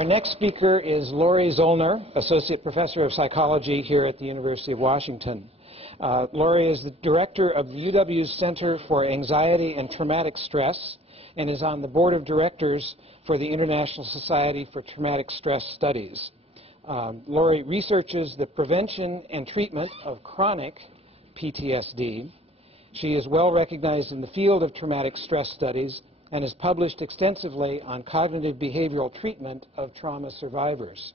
Our next speaker is Lori Zollner, Associate Professor of Psychology here at the University of Washington. Lori is the director of the UW's Center for Anxiety and Traumatic Stress and is on the board of directors for the International Society for Traumatic Stress Studies. Lori researches the prevention and treatment of chronic PTSD. She is well recognized in the field of traumatic stress studies and has published extensively on cognitive behavioral treatment of trauma survivors.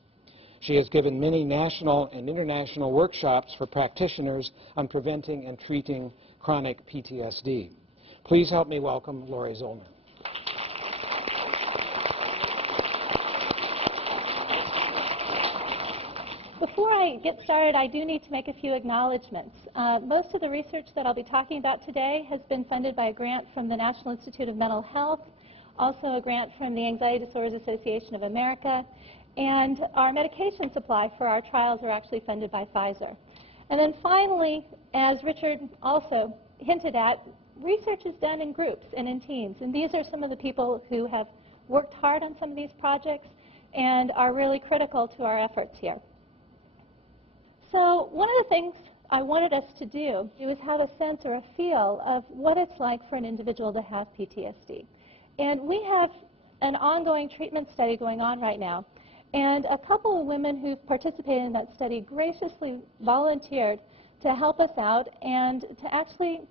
She has given many national and international workshops for practitioners on preventing and treating chronic PTSD. Please help me welcome Lori Zollner. Before I get started, I do need to make a few acknowledgments. Most of the research that I'll be talking about today has been funded by a grant from the National Institute of Mental Health, also a grant from the Anxiety Disorders Association of America, and our medication supply for our trials are actually funded by Pfizer. And then finally, as Richard also hinted at, research is done in groups and in teams, and these are some of the people who have worked hard on some of these projects and are really critical to our efforts here. So one of the things I wanted us to do was have a sense or a feel of what it's like for an individual to have PTSD. And we have an ongoing treatment study going on right now. And a couple of women who've participated in that study graciously volunteered to help us out and to actually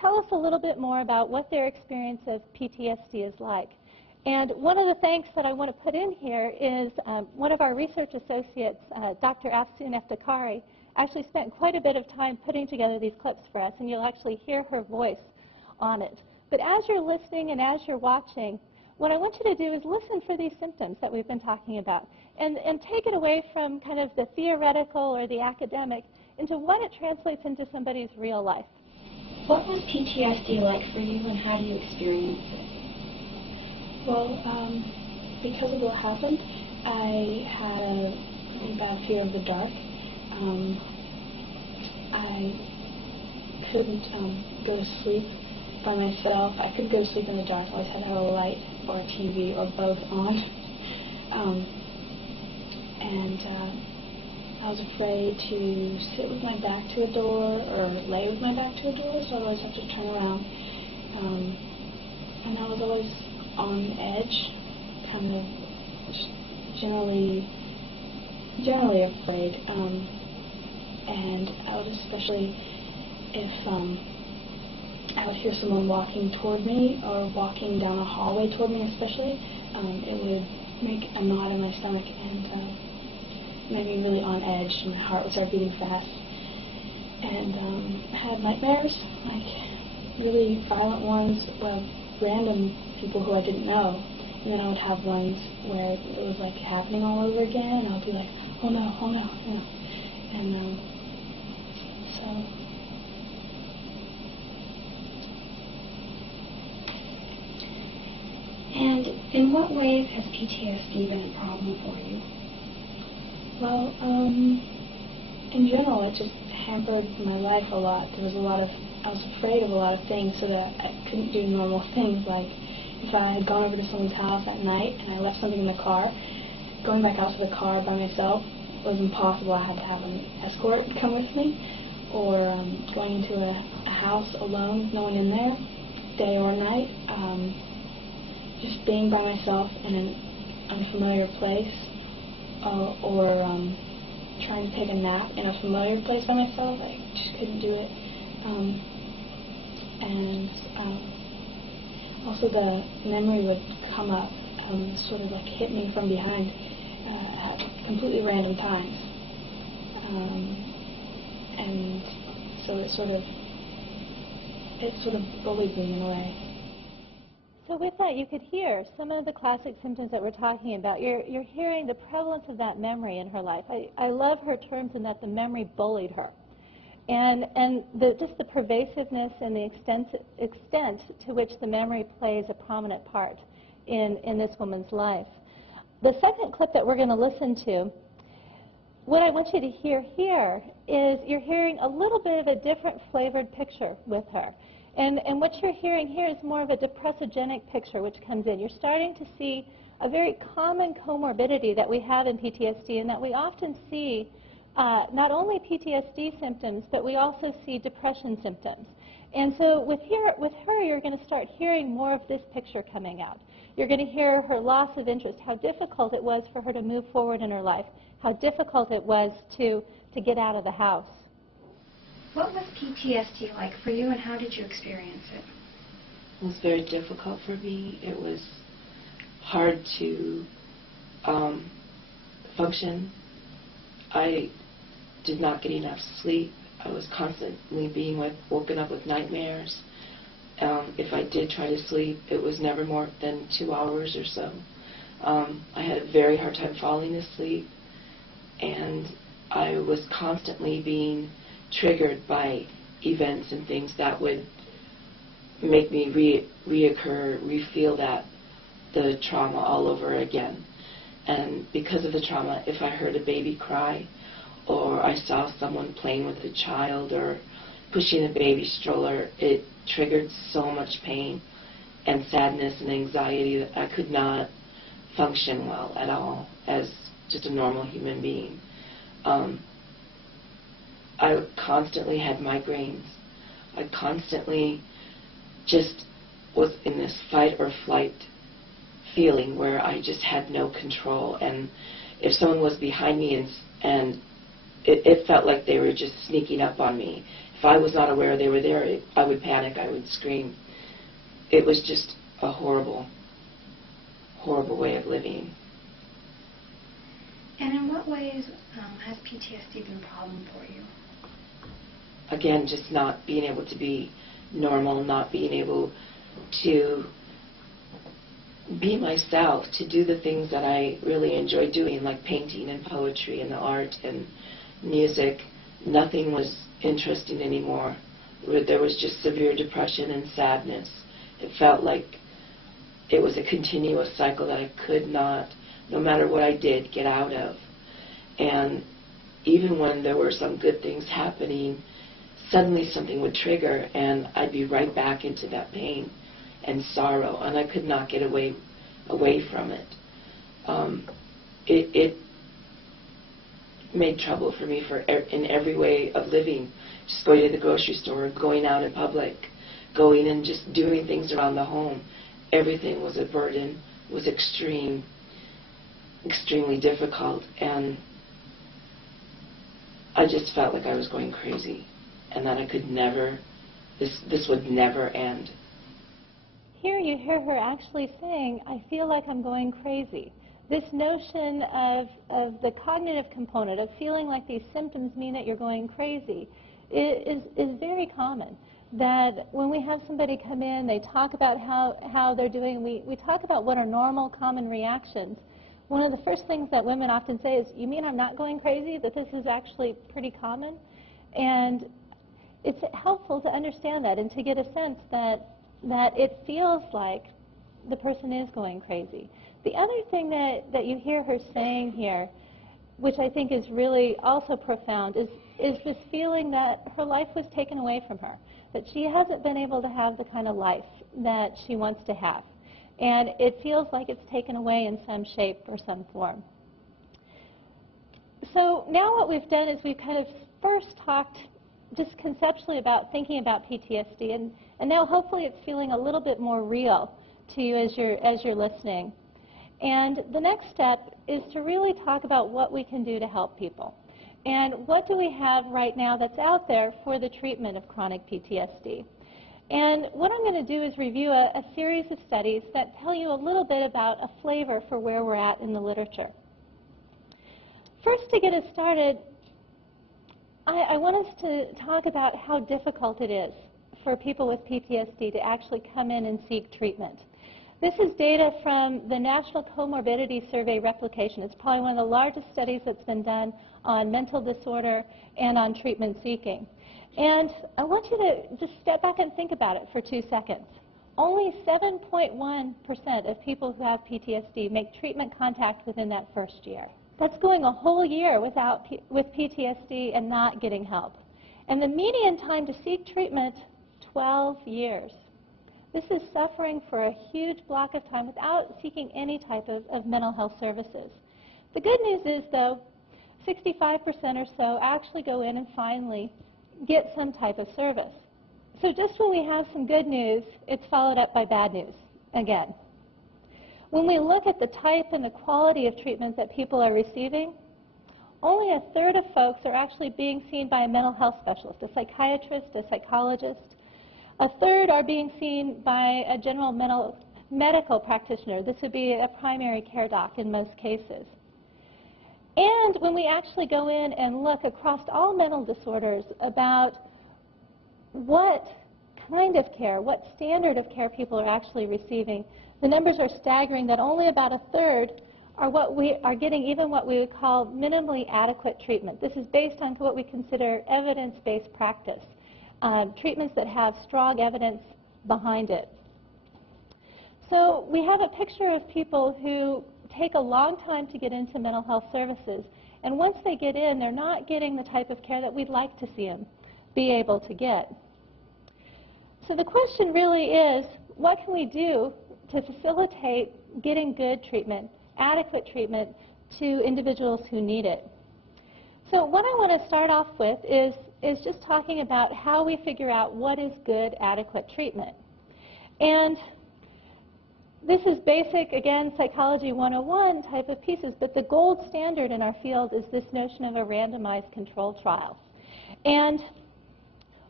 tell us a little bit more about what their experience of PTSD is like. And one of the thanks that I want to put in here is one of our research associates, Dr. Afsoon Eftekhari, actually spent quite a bit of time putting together these clips for us, and you'll actually hear her voice on it. But as you're listening and as you're watching, what I want you to do is listen for these symptoms that we've been talking about and take it away from kind of the theoretical or the academic into what it translates into somebody's real life. What was PTSD like for you, and how do you experience it? Well, because of what happened, I had a really bad fear of the dark. I couldn't go to sleep by myself. I couldn't go to sleep in the dark. I always had to have a light or a TV or both on. I was afraid to sit with my back to a door or lay with my back to a door, so I'd always have to turn around. And I was always on edge, kind of generally afraid, and I would especially if I would hear someone walking toward me or walking down a hallway toward me especially, it would make a knot in my stomach and made me really on edge. My heart would start beating fast, and I had nightmares, like really violent ones, well, random people who I didn't know, and then I would have ones where it was like happening all over again, and I would be like, oh no, you know, and so. And in what ways has PTSD been a problem for you? Well, in general, it just hampered my life a lot. I was afraid of a lot of things, so that I couldn't do normal things, like if I had gone over to someone's house at night and I left something in the car, going back out to the car by myself was impossible. I had to have an escort come with me, or going into a house alone with no one in there, day or night, just being by myself in an unfamiliar place, or trying to take a nap in a familiar place by myself. I just couldn't do it. Also the memory would come up, sort of like hit me from behind at completely random times. And so it sort of bullied me in a way. So with that, you could hear some of the classic symptoms that we're talking about. You're hearing the prevalence of that memory in her life. I love her terms in that the memory bullied her. And just the pervasiveness and the extent to which the memory plays a prominent part in this woman's life. The second clip that we're going to listen to, what I want you to hear here is you're hearing a little bit of a different flavored picture with her. And what you're hearing here is more of a depressogenic picture which comes in. You're starting to see a very common comorbidity that we have in PTSD, and that we often see not only PTSD symptoms, but we also see depression symptoms. And so with her, you're going to start hearing more of this picture coming out. You're going to hear her loss of interest, how difficult it was for her to move forward in her life, how difficult it was to get out of the house. What was PTSD like for you, and how did you experience it? It was very difficult for me. It was hard to function. I did not get enough sleep. I was constantly being woken up with nightmares. If I did try to sleep, it was never more than 2 hours or so. I had a very hard time falling asleep, and I was constantly being triggered by events and things that would make me re-feel the trauma all over again. And because of the trauma, if I heard a baby cry, or I saw someone playing with a child or pushing a baby stroller, it triggered so much pain and sadness and anxiety that I could not function well at all as just a normal human being. I constantly had migraines. I constantly just was in this fight or flight feeling where I just had no control. And if someone was behind me and it felt like they were just sneaking up on me. If I was not aware they were there, I would panic, I would scream. It was just a horrible, horrible way of living. And in what ways has PTSD been a problem for you? Again, just not being able to be normal, not being able to be myself, to do the things that I really enjoy doing, like painting and poetry and the art and music. Nothing was interesting anymore. There was just severe depression and sadness. It felt like it was a continuous cycle that I could not, no matter what I did, get out of. And even when there were some good things happening, suddenly something would trigger and I'd be right back into that pain and sorrow, and I could not get away from it. It made trouble for me in every way of living. Just going to the grocery store, going out in public, going and just doing things around the home. Everything was a burden, was extremely difficult, and I just felt like I was going crazy and that I could never, this would never end. Here you hear her actually saying, I feel like I'm going crazy. This notion of the cognitive component, of feeling like these symptoms mean that you're going crazy, is very common. That when we have somebody come in, they talk about how they're doing, we talk about what are normal, common reactions. One of the first things that women often say is, you mean I'm not going crazy? That this is actually pretty common? And it's helpful to understand that and to get a sense that it feels like the person is going crazy. The other thing that you hear her saying here, which I think is really also profound, is this feeling that her life was taken away from her, that she hasn't been able to have the kind of life that she wants to have. And it feels like it's taken away in some shape or some form. So now what we've done is we've kind of first talked just conceptually about thinking about PTSD, and now hopefully it's feeling a little bit more real to you as you're listening. And the next step is to really talk about what we can do to help people. And what do we have right now that's out there for the treatment of chronic PTSD? And what I'm going to do is review a series of studies that tell you a little bit about a flavor for where we're at in the literature. First, to get us started, I want us to talk about how difficult it is for people with PTSD to actually come in and seek treatment. This is data from the National Comorbidity Survey Replication. It's probably one of the largest studies that's been done on mental disorder and on treatment seeking. And I want you to just step back and think about it for 2 seconds. Only 7.1% of people who have PTSD make treatment contact within that first year. That's going a whole year with PTSD and not getting help. And the median time to seek treatment, 12 years. This is suffering for a huge block of time without seeking any type of mental health services. The good news is, though, 65% or so actually go in and finally get some type of service. So just when we have some good news, it's followed up by bad news again. When we look at the type and the quality of treatment that people are receiving, only a third of folks are actually being seen by a mental health specialist, a psychiatrist, a psychologist. A third are being seen by a general medical practitioner. This would be a primary care doc in most cases. And when we actually go in and look across all mental disorders about what kind of care, what standard of care people are actually receiving, the numbers are staggering that only about a third are getting even what we would call minimally adequate treatment. This is based on what we consider evidence-based practice, treatments that have strong evidence behind it. So we have a picture of people who take a long time to get into mental health services, and once they get in, they're not getting the type of care that we'd like to see them be able to get. So the question really is, what can we do to facilitate getting good treatment, adequate treatment to individuals who need it? So what I want to start off with is just talking about how we figure out what is good, adequate treatment. And this is basic, again, Psychology 101 type of pieces, but the gold standard in our field is this notion of a randomized control trial. And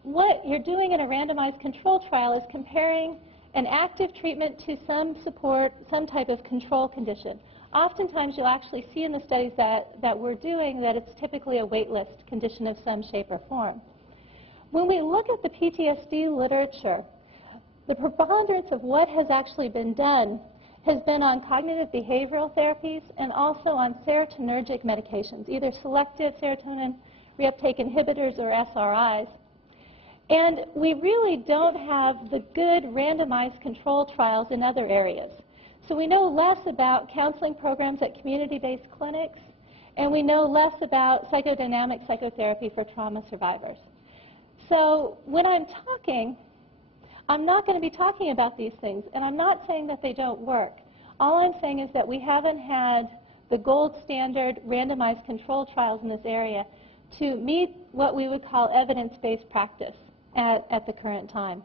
what you're doing in a randomized control trial is comparing an active treatment to some support, some type of control condition. Oftentimes you'll actually see in the studies that we're doing that it's typically a waitlist condition of some shape or form. When we look at the PTSD literature, the preponderance of what has actually been done has been on cognitive behavioral therapies and also on serotonergic medications, either selective serotonin reuptake inhibitors or SRIs. And we really don't have the good randomized control trials in other areas. So we know less about counseling programs at community-based clinics, and we know less about psychodynamic psychotherapy for trauma survivors. So when I'm talking, I'm not going to be talking about these things, and I'm not saying that they don't work. All I'm saying is that we haven't had the gold standard randomized control trials in this area to meet what we would call evidence-based practice at the current time.